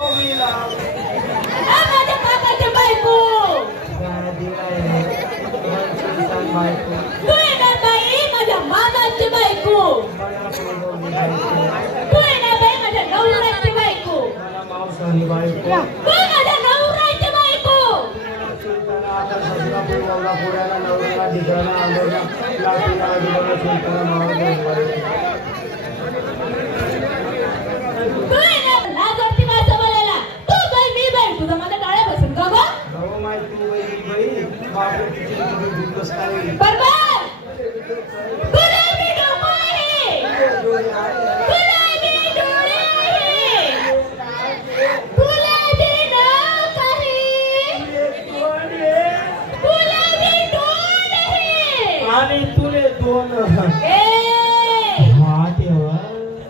माझ्या काकाची बायको तू येणार बाई माझ्या मामाची बायको तू येणार बाई माझ्या नवऱ्याची बायको तू माझ्या नवऱ्याची बायको तू येणार लाज वाटते माझं बोलायला तू बाई मी बाई तुझं माझ्या टाळ्या बसून का गं बरोबर तुला मी डोकं आहे तुला मी डोळे आहे तुला मी नाक आहे तुला मी तोंड आहे आणि तुले दोन ए हात येवा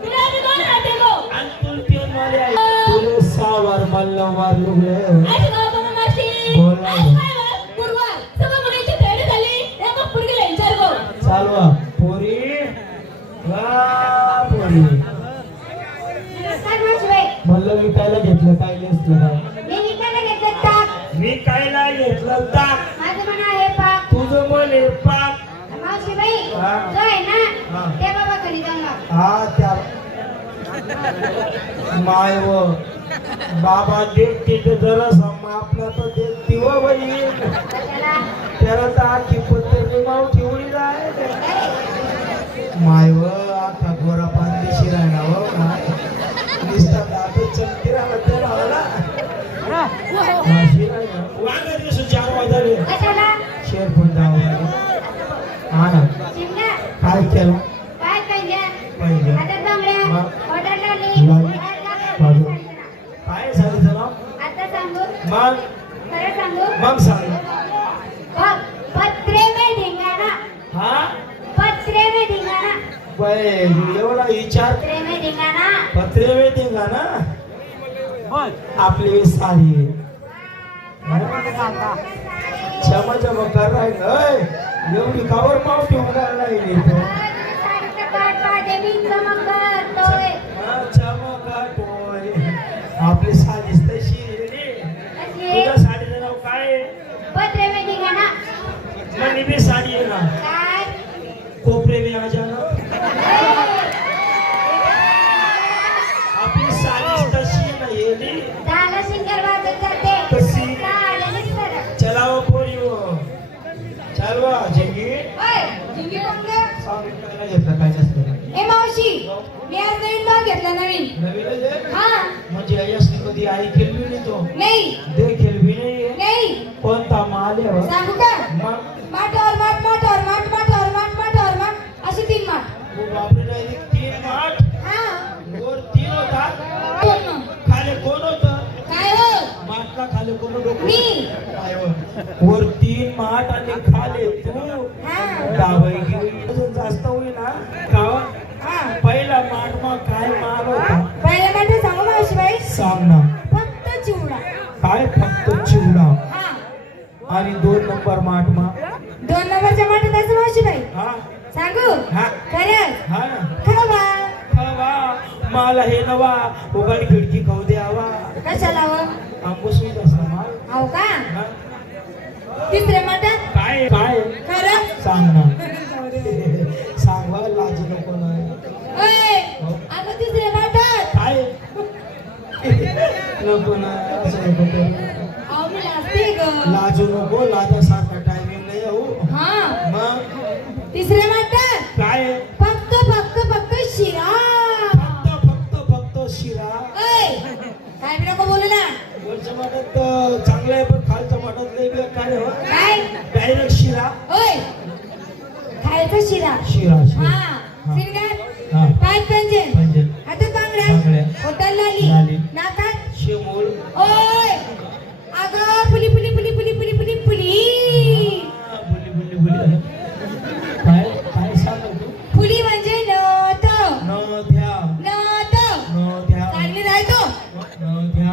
तुला मी दोन हाते गो आणि तुला तीन मारे आहे तुले सावर मल्ल मारलो गे आज गाव का माशी बोला. आज काय वर पूर्वा सगळं मुलीची तयारी झाली एका पुरगीला विचार गो चालवा पोरी वा पोरी मल्ल विकायला घेतलं काय नसलं काय मी कायला घेतलं ताक तुझं मन हे पाक हा त्या माय व बाबा देखते ते जरा समापला तर देखती व बाई त्याला तर आखी पत्तर माव ठेवली जाय माय व आखा गोरा पांदेशी राहणार व निस्ता दात चमकी राहिला त्या राहिला वांगा दिवस 4 वाजले शेर पण जाऊ हा ना काय केलं पहिले काय सांगितलं ना मग सांग हा एवढा विचार पत्रे में देगा ना आपली साडी क्षमा क्षमा कर रहा है एवढी कावर पाव ठेवून राहिला आपली साडीच तशी तुझ्या साडीचं नाव काय मग बी साडी आहे ना कोपरे में आ जाना आपली साडीच तशी नाही तशी चलाव पोरी हो चालवा जंगी सांगितलं घेतलं काय जास्त ए मावशी मी आज नवीन भाग घेतला नवीन नवीन हा म्हणजे यशनी कधी आई खेळली नाही तो नाही देखील भी नाही नाही कोणता माल आहे सांगू का मग माठावर माठ माठावर माठ माठावर माठ माठावर माठ अशी 3 माठ वो बापरे डायरेक्ट 3 माठ हा वर 3 होता कोण खाली कोण होतं काय हो माठला खाली कोण होतं मी काय वर 3 माठ आणि खाली तू हा डावई घेऊन अजून जास्त होईल ना गाव हा पहिला माठ मग काय माल होता पहिल्या माठ सांगू मावशी बाई सांग ना फक्त चिवडा काय फक्त चिवडा हा आणि 2 नंबर माठ मा 2 नंबरच्या माठात असं मावशी बाई हा सांगू हा खरं हा ना खावा खावा मला हे नवा उघड खिडकी खाऊ द्यावा कशाला व आंबूस होईल असला माल हो का हा? तिसऱ्या माठात काय काय खरं सांग ना सांग बा, लाज नको ना ओय अगं तिसऱ्या माठात काय नको ना असं नको करू. अहो मी लाजते ग लाजू नको लाजासारखा टायमिंग नाही हो हा मग तिसऱ्या माठात काय फक्त फक्त फक्त शिरा फक्त शिरा ओय काय बी नको बोलू ना वरच्या माठात चांगलं आहे पण खालच्या माठात लय बेकार आहे हो. काय डायरेक्ट शिरा ओय खायचा शिरा शिरा हा सिरगार हा. पाय पंजे म्हणजे हातात बांगड्या. बांगड्या होटाल लाली. लाली नाकात शेमूल ओय अगं फुली फुली फुली फुली फुली फुली फुली बुली बुली बुली काय काय सांग तू फुली म्हणजे नथ नद्या नथ नद्या चांगली राहतो नद्या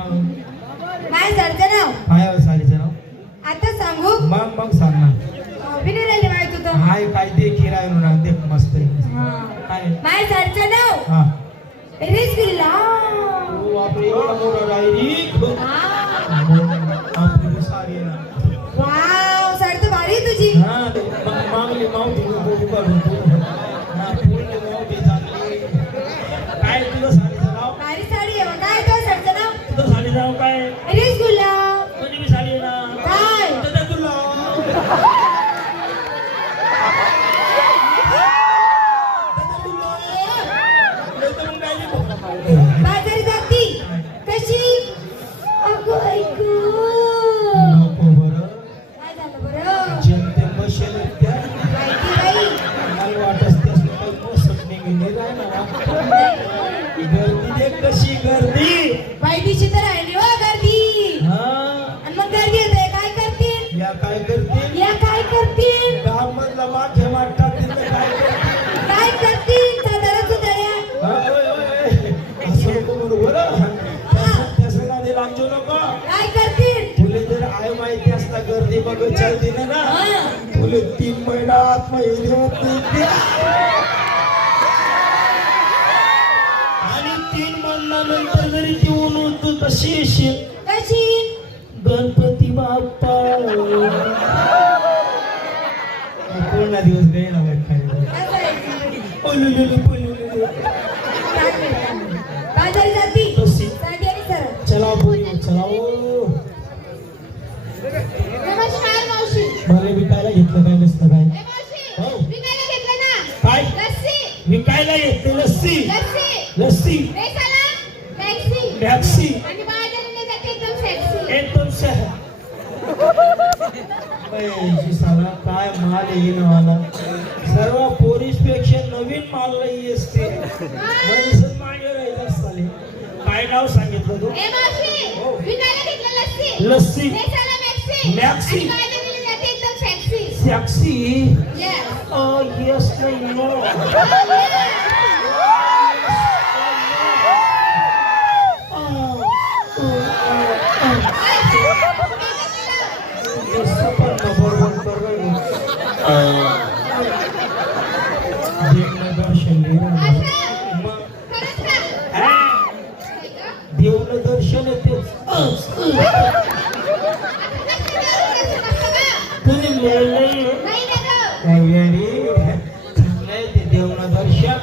काय सरचं नाव काय हो साडीचं नाव आता सांगू मग सांग ना अभिनय राहिले माहित होतं हाय काय दे किराय ना देख मस्त आहे काय माय सरचं नाव हा रिस्किल्ला ओ बापरे एवढा मोठा डायरी मग चलते ना तुले 3 महिना आत्महत्या होत नाही. आणि 3 महिन्यानंतर जरी ती ऊन तू तशी येशील कशी गणपती बाप्पा पूर्ण दिवस गए ना बाजारी जाती तशी साधी आणि सरळ. चला बोल चला ओ. नमस्कार मावशी. मला विकायला घेतलं काय नसतं काय ए मावशी, हो. विकायला घेतलं ना काय लस्सी. विकायला घेतलं लस्सी लस्सी लस्सी बेसाला टॅक्सी टॅक्सी आणि बाजारात जाते एकदम सेक्सी. एकदम साला काय माल येईन मला सर्व पोलीस पेक्षा नवीन माल नाही असते मागे राहायचं असताले. काय नाव सांगितलं तू ए मावशी, हो. विकायला घेतलं लस्सी. लस्सी बेसाला मॅक्सी. मॅक्सी. आणि बाजारात जाते एकदम सेक्सी. Taxi Yes. येस नाही नो खरंच का? देवलं दर्शन येतेच तुम्ही लिहिलंय नाही ना गं. चांगलंय ते देवलं दर्शन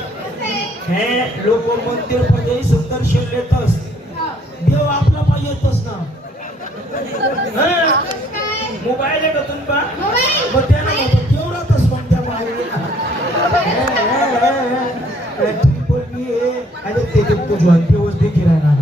हे लोक मंदिर मध्ये दर्शन येतच हो. देव आपला पाहिजे येतच ना काय? मोबाईल आहे का तुमचा मोबाईल? मग त्याला देव राहतच मग त्या ट्रिपल बी आणि ते तुझ्या दिवस देखील राहणार